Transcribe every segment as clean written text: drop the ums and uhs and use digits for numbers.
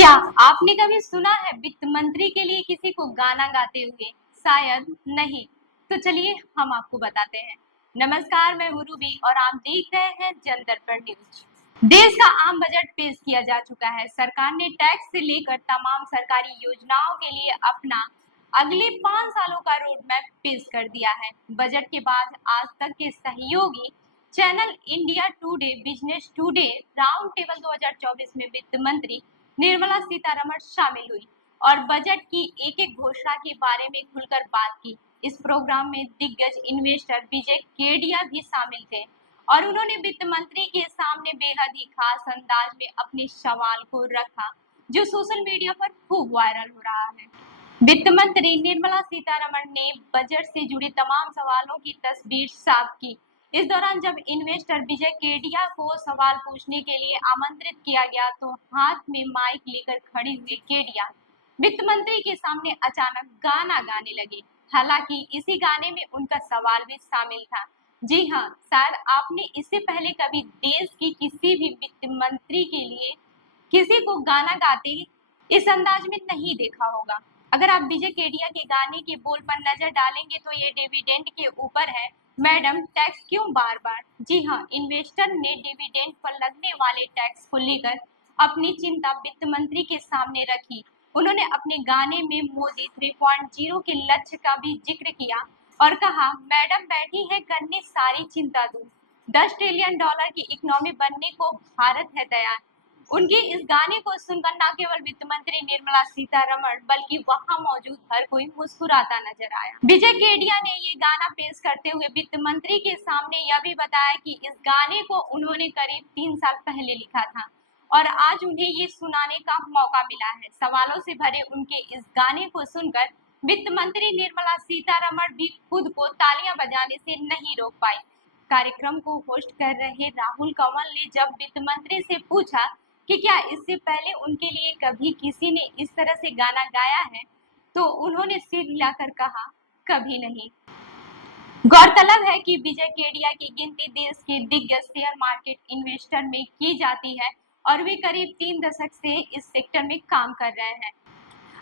क्या आपने कभी सुना है वित्त मंत्री के लिए किसी को गाना गाते हुए? शायद नहीं। तो चलिए हम आपको बताते हैं। नमस्कार, मैं हूँ रूबी और आप देख रहे हैं जनदर्पण न्यूज। देश का आम बजट पेश किया जा चुका है। सरकार ने टैक्स से लेकर तमाम सरकारी योजनाओं के लिए अपना अगले 5 सालों का रोड मैप पेश कर दिया है। बजट के बाद आज तक के सहयोगी channel India today, business today round table 2024 में वित्त मंत्री निर्मला सीतारमण शामिल हुई और बजट की एक एक घोषणा के बारे में खुलकर बात की। इस प्रोग्राम में दिग्गज इन्वेस्टर विजय केडिया भी शामिल थे और उन्होंने वित्त मंत्री के सामने बेहद ही खास अंदाज में अपने सवाल को रखा, जो सोशल मीडिया पर खूब वायरल हो रहा है। वित्त मंत्री निर्मला सीतारमण ने बजट से जुड़े तमाम सवालों की तस्वीर साफ की। इस दौरान जब इन्वेस्टर विजय केडिया को सवाल पूछने के लिए आमंत्रित किया गया तो हाथ में माइक लेकर खड़े हुए केडिया वित्त मंत्री के सामने अचानक गाना गाने लगे। हालांकि इसी गाने में उनका सवाल भी शामिल था। जी हाँ, शायद आपने इससे पहले कभी देश की किसी भी वित्त मंत्री के लिए किसी को गाना गाते इस अंदाज में नहीं देखा होगा। अगर आप विजय केडिया के गाने के बोल पर नजर डालेंगे तो ये डिविडेंड के ऊपर है। मैडम, टैक्स क्यों बार बार? जी हाँ, इन्वेस्टर ने डिविडेंड पर लगने वाले टैक्स को लेकर अपनी चिंता वित्त मंत्री के सामने रखी। उन्होंने अपने गाने में मोदी 3.0 के लक्ष्य का भी जिक्र किया और कहा, मैडम बैठी है करने सारी चिंता दूर। $10 ट्रिलियन की इकोनॉमी बनने को भारत है तैयार। उनके इस गाने को सुनकर न केवल वित्त मंत्री निर्मला सीतारमण बल्कि वहां मौजूद हर कोई मुस्कुराता नजर आया। विजय केडिया ने ये गाना पेश करते हुए वित्त मंत्री के सामने यह भी बताया कि इस गाने को उन्होंने करीब 3 साल पहले लिखा था और आज उन्हें ये सुनाने का मौका मिला है। सवालों से भरे उनके इस गाने को सुनकर वित्त मंत्री निर्मला सीतारमण भी खुद को तालियां बजाने से नहीं रोक पाई। कार्यक्रम को होस्ट कर रहे राहुल कंवल ने जब वित्त मंत्री से पूछा कि क्या इससे पहले उनके लिए कभी किसी ने इस तरह से गाना गाया है, तो उन्होंने सिर हिलाकर कहा, कभी नहीं। गौरतलब है कि विजय केडिया की गिनती देश के दिग्गज शेयर मार्केट इन्वेस्टर में की जाती है और वे करीब 3 दशक से इस सेक्टर में काम कर रहे हैं।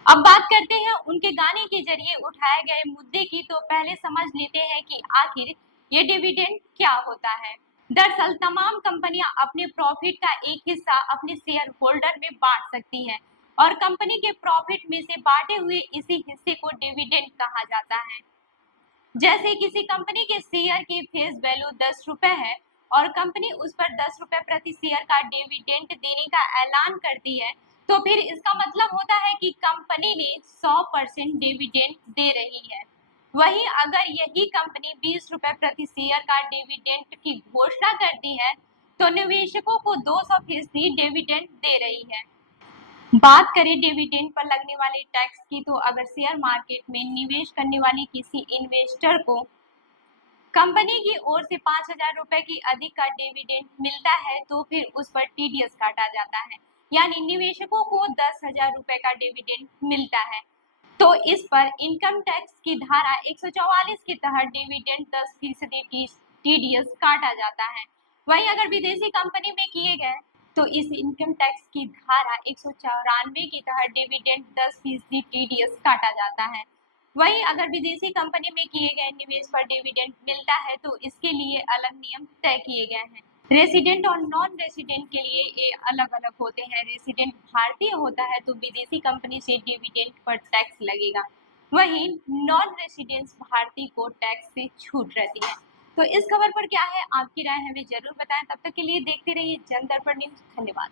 अब बात करते हैं उनके गाने के जरिए उठाए गए मुद्दे की। तो पहले समझ लेते हैं कि आखिर ये डिविडेंड क्या होता है। दरअसल तमाम कंपनियां अपने प्रॉफिट का एक हिस्सा अपने शेयर होल्डर में बांट सकती हैं और कंपनी के प्रॉफिट में से बांटे हुए इसी हिस्से को डिविडेंड कहा जाता है। जैसे किसी कंपनी के शेयर की फेस वैल्यू 10 रुपए है और कंपनी उस पर 10 रुपए प्रति शेयर का डिविडेंड देने का ऐलान करती है, तो फिर इसका मतलब होता है कि कंपनी ने 100% डिविडेंड दे रही है। वहीं अगर यही कंपनी 20 रुपए प्रति शेयर का डिविडेंड की घोषणा करती है, तो निवेशकों को 200% डिविडेंड दे रही है। बात करें डिविडेंड पर लगने वाले टैक्स की, तो अगर शेयर मार्केट में निवेश करने वाली किसी इन्वेस्टर को कंपनी की ओर से 5,000 रुपए की अधिक का डिविडेंड मिलता है, तो फिर उस पर टीडीएस काटा जाता है, यानी निवेशकों को 10,000 रुपए का डिविडेंड मिलता है, तो इस पर इनकम टैक्स की धारा 144 के तहत डिविडेंड 10% टीडीएस काटा जाता है। वहीं अगर विदेशी कंपनी में किए गए तो इस इनकम टैक्स की धारा 194 के तहत डिविडेंड 10% टीडीएस काटा जाता है। वहीं अगर विदेशी कंपनी में किए गए निवेश पर डिविडेंड मिलता है तो इसके लिए अलग नियम तय किए गए हैं। रेसिडेंट और नॉन रेसिडेंट के लिए ये अलग अलग होते हैं। रेसिडेंट भारतीय होता है तो विदेशी कंपनी से डिविडेंड पर टैक्स लगेगा, वहीं नॉन रेसिडेंट भारतीय को टैक्स से छूट रहती है। तो इस खबर पर क्या है आपकी राय, हमें जरूर बताएं। तब तक के लिए देखते रहिए जनदर्पण न्यूज। धन्यवाद।